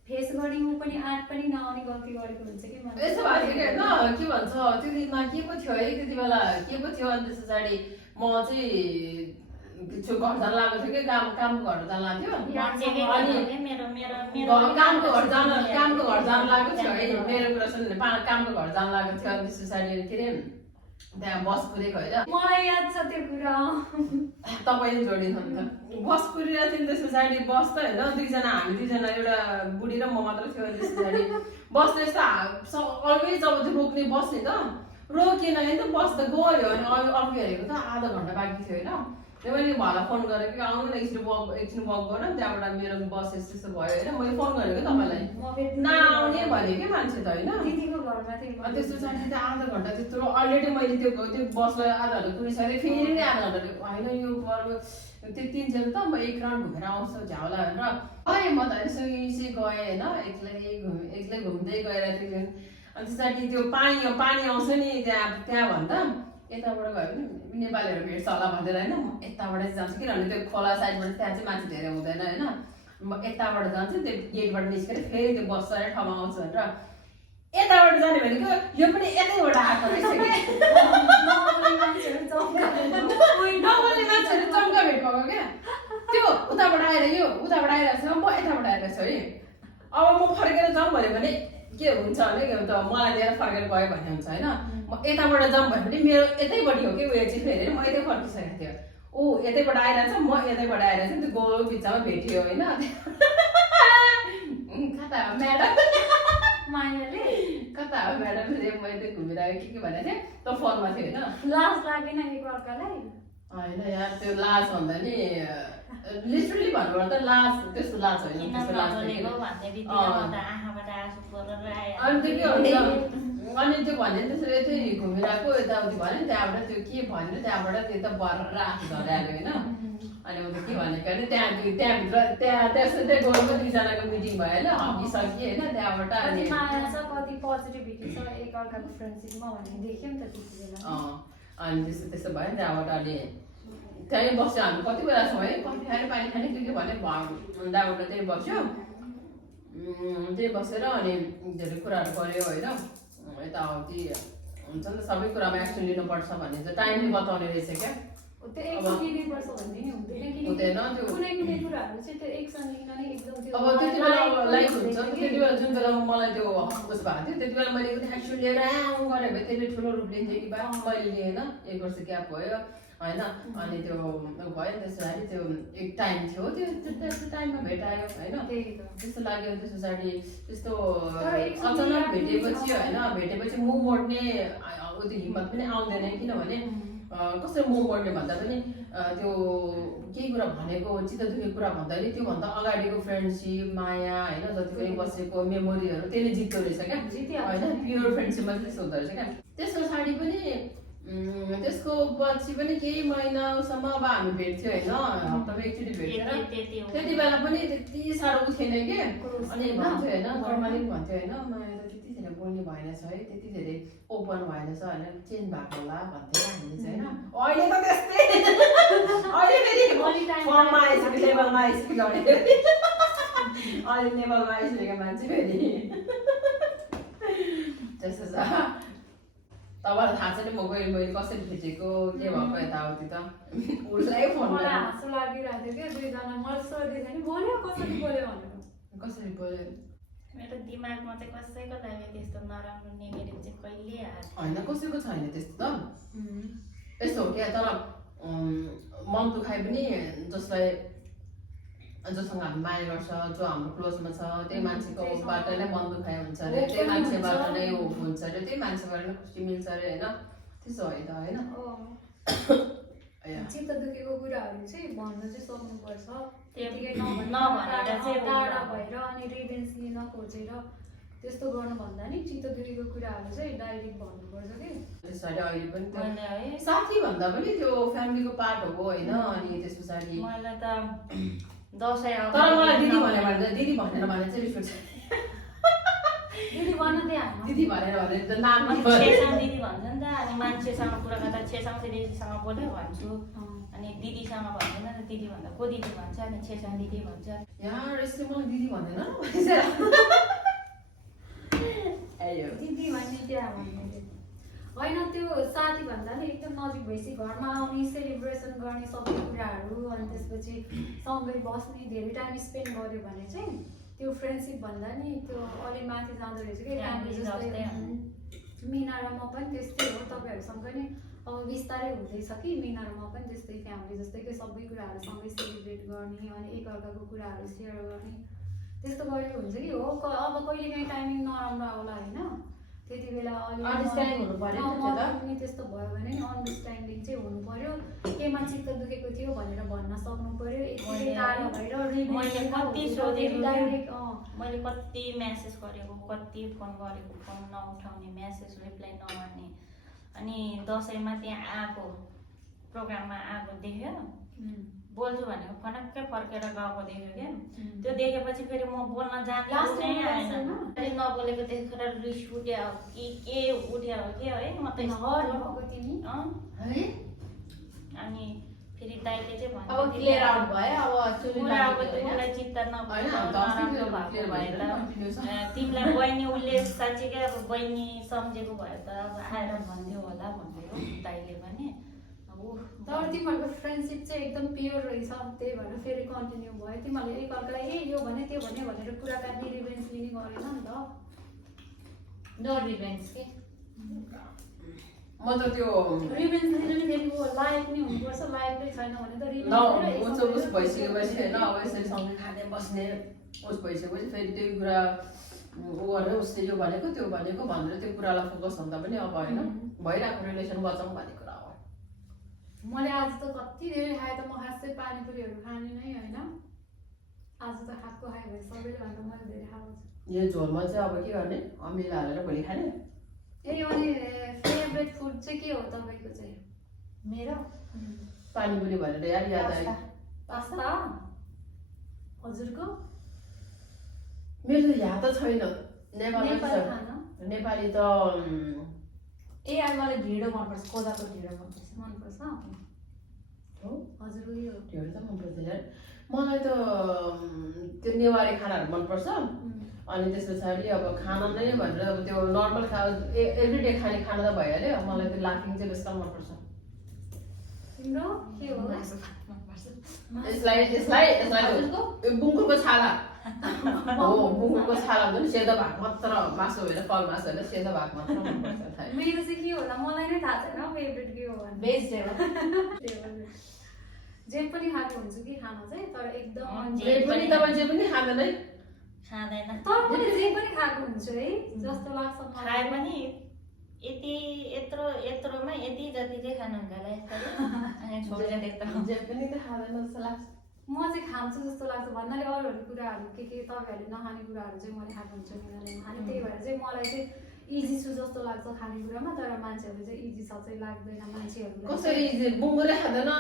फेस गर्ने पनि आँट पनि नआउने गल्ती गरेको हुन्छ कि यस्तो भएको थियो होइन के भन्छ त्यो दिनमा के पो थियो है त्यति बेला के पो थियो अनि त्यस पछाडि म चाहिँ घर जान लागेको थियो कि कामको घर जान लाग्थ्यो अनि कामको घर जान लागेको थियो है मेरो कुरा सुन्नु कामको घर जान लागेको थियो अनि त्यस पछाडि के अरे त्यहाँ बस कुरेको होइन मलाई याद छ त्यो कुरा तपाईँले जोडिनु नि त बस कुरिरहेको थियो त्यस पछाडि बस त होइन हामी दुईजना एउटा बुढी र म मात्र थियो त्यस पछाडि बस त यस्तो अलवेज जब चाहिँ रोक्ने बस नि त रोकेन नि त बस त गयो अनि अर्को हेरेको त आधा घन्टा बाँकी थियो होइन त्यो मैले भाइलाई फोन गरेको कि आउनु न एकछिन वक गर त्यहाँबाट मेरो बस यस्तो यस्तो भयो होइन मैले फोन गरेको तपाईँलाई नआउने भने के मान्छे त होइन त्यस्तो छ नि त्यो आधा घन्टा त्यत्रो अलरेडी मैले त्यो बसलाई आधा घन्टा कुरिसकेँ फेरि नै आधा घन्टा होइन यो त्यतिन्जेल त म एक राउन्ड घुमेर आउँछु झ्याउला भनेर गएँ म त यसै गएँ होइन एक्लै घुम्दै गएर त्यो अनि त्यसपछि त्यो पानी आउँछ नि त्यहाँ भन्दा यताबाट गयो भने नेपालीहरू भेट्छ होला भनेर होइन म यताबाट चाहिँ जान्छु किनभने त्यो खोला साइडबाट त्यहाँ चाहिँ मान्छे धेरै हुँदैन होइन म यताबाट जान्छु त्यो गेटबाट निस्केर फेरि त्यो बस चढेर ठाउँमा आउँछु भनेर यताबाट जाने भनेको यो पनि यतैबाट आएको रहेछ कि नबोल्ने मान्छेहरू चम्का भेट भएको क्या त्यो उताबाट आएर आइरहेको छ म यताबाट आइरहेको छु है अब म फर्केर जाउँ भन्यो भने के हुन्छ भने के भन्छ मलाई लिएर फर्केर गयो भन्ने हुन्छ होइन म यताबाट जाउँ भने पनि मेरो यतैपट्टि हो कि उयो चाहिँ फेरि म यतै फर्किसकेको थियो ऊ यतैबाट आइरहेछ म यतैबाट आइरहेछ त्यो गोलो बिचमा भेटियो होइन कता हो म्याडम मायाले कता हो म्याडम फेरि म यतै घुमिरहेको के भनेको थिएँ त फोनमा थियो होइन लाज लागेन एकअर्कालाई होइन यार त्यो लाज भन्दा नि लिटरली भन्नुपर्दा लाज त्यस्तो लाज होइन किन नबोलेको भन्ने बित्तिकै म त आँखाबाट आँसु परेर आयो अनि त्यो के हुन्छ अनि त्यो भन्यो नि त्यसरी चाहिँ घुमिरहेको यताउति भन्यो नि त्यहाँबाट त्यो के भन्यो त्यहाँबाट त्यो त बर राख झर्यायो होइन अनि म त के भनेको भने त्यहाँभित्र त्यसो त्यहाँ गएको 2जनाको मिटिङ भयो होइन हकिसकियो होइन त्यहाँबाट कति अनि माया छ कति पोजिटिभिटी छ एकअर्काको फ्रेन्डसिपमा भन्ने देख्यौँ नि त त्यति बेला अनि त्यस्तो भयो त्यहाँबाट अनि त्यहीँ बस्यो हामी कति बेलासम्म है कफी खाने पानी खाने के भने त्यहाँबाट त्यहीँ बस्यो त्यही बसेर अनि धेरै कुराहरू गऱ्यो होइन यताउति हुन्छ नि त सबै कुरामा एक्सन लिनुपर्छ भन्ने चाहिँ टाइमले बताउने रहेछ क्या त्यो एक्सन लिनुपर्छ भन्ने नि हुँदैन हुँदैन किनकि त्यो कुनै कुराहरू चाहिँ त्यो एक्सन लिन नै एकदम त्यो अब त्यति बेला लाइफ हुन्छ त्यति बेला जुन बेला मलाई त्यो उस भएको थियो त्यति बेला मैले एक्सन लिएर आउँ गरेँ भए त्यसले ठुलो रूप लिन्थ्यो कि बा मैले लिएन 1 वर्ष ग्याप भयो होइन अनि त्यो भयो त्यस पछाडि त्यो एक टाइम थियो त्यस्तो टाइममा भेटायो होइन त्यस्तो लाग्यो त्यस पछाडि त्यस्तो अचानक भेटेपछि होइन भेटेपछि मुख मोड्ने त्यो हिम्मत पनि आउँदैन किनभने कसरी मुख मोड्ने भन्दा पनि त्यो केही कुरा भनेको चित्त दुखेको कुरा भन्दा नि त्योभन्दा अगाडिको फ्रेन्डसिप माया होइन जति पनि बसेको मेमोरीहरू त्यसले जित्दो रहेछ क्या होइन प्योर फ्रेन्डसिपमा चाहिँ त्यस्तो हुँदो रहेछ क्या त्यस पछाडि पनि त्यसको पछि पनि केही महिनासम्म अब हामी भेट्थ्यो होइन हप्तामा एकचोटि भेटेर त्यति बेला पनि त्यति साह्रो उठेन कि अनि भन्थ्यो होइन कर्माले पनि भन्थ्यो होइन माया त त्यति धेरै बोल्ने भएन छ है त्यति धेरै ओपन भएन छ होइन चेन्ज भएको होला भन्थ्यो हामीले चाहिँ होइन अहिले त त्यस्तै अहिले फेरि फर्ममा आइसक्यो लेभलमा आइसक्यो अहिले लेभलमा आइसकेको मान्छे फेरि त्यस्तो छ तपाईँलाई थाहा छ नि मैले कसरी भेटेको के भएको यताउति त उसलाई फोन मलाई हाँसो लागिरहेको थियो क्या 2जना मलाई सोध्दै थियो नि बोल्यो कसरी बोल्यो भनेर कसरी बोल्यो मेरो दिमागमा चाहिँ कसैको लागि त्यस्तो नराम्रो नेगेटिभ चाहिँ कहिले आएको होइन कसैको छैन त्यस्तो त यस्तो हो क्या तर मन दुखाइ पनि जोसँग हामी माया गर्छ जो हाम्रो क्लोजमा छ त्यही मान्छेकोबाट नै मन दुखाइ हुन्छ अरे त्यही मान्छेबाट नै हुन्छ अरे त्यही मान्छेबाट नै खुसी मिल्छ अरे होइन त्यसो होइन त होइन चित्त दुखेको कुराहरू चाहिँ भन्न चाहिँ सक्नुपर्छ त्यतिकै नभनेर चाहिँ टाढा भएर अनि रिभेन्ज लिन खोजेर त्यस्तो गर्नुभन्दा नि चित्त दुखेको कुराहरू चाहिँ डाइरेक्ट भन्नुपर्छ कि त्यसरी अहिले पनि मैले है साथी भन्दा पनि त्यो फ्यामिलीको पार्ट हो होइन अनि त्यस पछाडि मैले त दसैँ आउँदा तर मलाई दिदी भन्यो भने दिदी भनेर भने चाहिँ रिस उठ्छ दिदी भन्न त्यहाँ दिदी भनेर भने त नाम छेसाङ दिदी भन्छ नि त अनि मान्छेसँग कुरा गर्दा छेसाङ दिदीसँग बोल्यो भन्छु अनि दिदीसँग भन्दैन नि दिदी भन्दा को दिदी भन्छ अनि छेसाङ दिदी भन्छ यार यसले मलाई दिदी भन्दैन दिदी भन्ने त्यहाँ भन्ने होइन त्यो साथी भन्दा नि एकदम नजिक भएपछि घरमा आउने सेलिब्रेसन गर्ने सबै कुराहरू अनि त्यसपछि सँगै बस्ने धेरै टाइम स्पेन्ड गर्यो भने चाहिँ त्यो फ्रेन्डसिप भन्दा नि त्यो अलि माथि जाँदो रहेछ कि फ्यामिली जस्तै मिना र म पनि त्यस्तै हो तपाईँहरूसँग नि अब बिस्तारै हुँदैछ कि मिना र म पनि त्यस्तै फ्यामिली जस्तैकै सबै कुराहरू सँगै सेलिब्रेट गर्ने अनि एकअर्काको कुराहरू सेयर गर्ने त्यस्तो गरेको हुन्छ कि हो अब कहिलेकाहीँ टाइमिङ नराम्रो आउला होइन त्यति बेला अन्डरस्ट्यान्डिङ हुनु पर्यो नि त्यस्तो भयो भने नि अन्डरस्ट्यान्डिङ चाहिँ हुनु पर्यो केमा चित्त दुखेको थियो भनेर भन्न सक्नु पर्यो मैले कति म्यासेज गरेको कति फोन गरेको फोन नउठाउने म्यासेज रिप्लाई नगर्ने अनि दसैँमा त्यहाँ आएको प्रोग्राममा आएको देख्यो बोल्छु भनेको फनक्कै फर्केर गएको देख्यो क्या त्यो देखेपछि फेरि म बोल्न जान्दै आएन नबोलेको देखेर रिस उठ्यो कि के उठ्यो कि है म त अनि फेरि दाइले चाहिँ भन्यो अब क्लियर आउट भयो अब उसलाई चित्त नभएको भए त तिमीलाई बहिनी उसले साँच्चीकै अब बहिनी सम्झेको भए त अब आएर भन्थ्यो होला भन्थ्यो दाइले पनि तर तिमीहरूको फ्रेन्डसिप चाहिँ एकदम प्योर रहेछ त्यही भएर फेरि कन्टिन्यू भयो तिमीहरूले एकअर्कालाई यो भने त्यो भने भनेर कुराकानी रिभेन्स लिने गरेन नि त नो रिभेन्स के म त त्यो रिभेन्स लिनु नि फेरि लायक नै हुनुपर्छ लायकै छैन भने त उस भइसकेपछि होइन अब यसरी सँगै खाने बस्ने उस भइसकेपछि फेरि त्यही कुरा ऊ गरेर उसले यो भनेको त्यो भनेको भनेर त्यो कुरालाई फोकस हुँदा पनि अब होइन भइरहेको रिलेसन बचाउँ भन्ने कुरा हो मैले आज त कति धेरै खाएँ त म खासै पानीपुरीहरू खाने नै होइन आज त खाएको खाएँ भने सबैले भन्दा मैले धेरै खाएको छु यो झोलमा चाहिँ अब के गर्ने अमिलो हालेर भोलि खाने ए अनि फेभरेट फुड चाहिँ के हो तपाईँको चाहिँ? मेरो पानीपुरी भनेर याद आयो। पास्ता? हजुरको मेरो त याद त छैन। नेपाली नेपाली खाना नेपाली त अनि मलाई ढिँडो मनपर्छ, कोदाको ढिँडो मनपर्छ। मनपर्छ? हो हजुरको यो ढिँडो त मनपर्छ यार। मलाई त त्यो नेवारी खानाहरू मनपर्छ। अनि त्यस पछाडि अब खाना नै भनेर अब त्यो नर्मल एभ्रिडे खाने खाना त भइहाल्यो। मलाई त्यो लाफिङ चाहिँ बेस्ट मनपर्छ। तिम्रो के हो? यसलाई बुङ्गुरको छाला हो। बुङ्गुरको छाला हुन्छ नि, सेतो भाग मात्र मासु होइन, फल मासु होइन, सेतो भाग मात्र मनपर्छ। मेरो चाहिँ के होला मलाई नै थाहा छैन फेभरेट के हो भने। भेजिटेबल जे पनि खाएको हुन्छु कि खाना चाहिँ, तर एकदम जे पनि तपाईँ जे पनि खाँदैन है? खाँदैन। तर पनि जे पनि खाएको हुन्छु है जस्तो लाग्छ मलाई। खाए पनि यत्रोमा यति जति चाहिँ खानुहुन्छ होला यसरी अनि छोडेर त्यत्रो जे पनि त खाँदैन जस्तो लाग्छ। म चाहिँ खान्छु जस्तो लाग्छ भन्नाले अरूहरू कुराहरू के तपाईँहरूले नखाने कुराहरू चाहिँ मैले खाएको हुन्छु उनीहरूले नखाने। त्यही भएर चाहिँ मलाई चाहिँ इजी छु जस्तो लाग्छ खानेकुरामा, तर मान्छेहरूले चाहिँ इजी छ चाहिँ लाग्दैन मान्छेहरूलाई। कसरी बुङ्गुरै खाँदैन?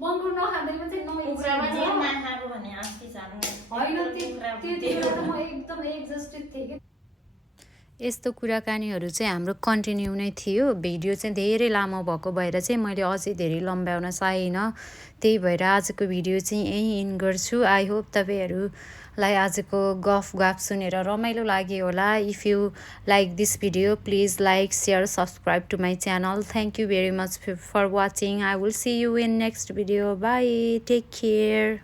मङ्गुर नखाँदैमा चाहिँ कुखुरा पनि होइन नखाएको भने अस्ति झन् त्यति बेला त म एकदम एक्जस्टेड थिएँ कि। यस्तो कुराकानीहरू चाहिँ हाम्रो कन्टिन्यू नै थियो। भिडियो चाहिँ धेरै लामो भएको भएर चाहिँ मैले अझै धेरै लम्ब्याउन सकिनँ। त्यही भएर आजको भिडियो चाहिँ यहीँ इन गर्छु। आई होप तपाईँहरूलाई आजको गफ सुनेर रमाइलो लाग्यो होला। If you like this video please like share subscribe to my channel. Thank you very much for watching. I will see you in next video. Bye, take care.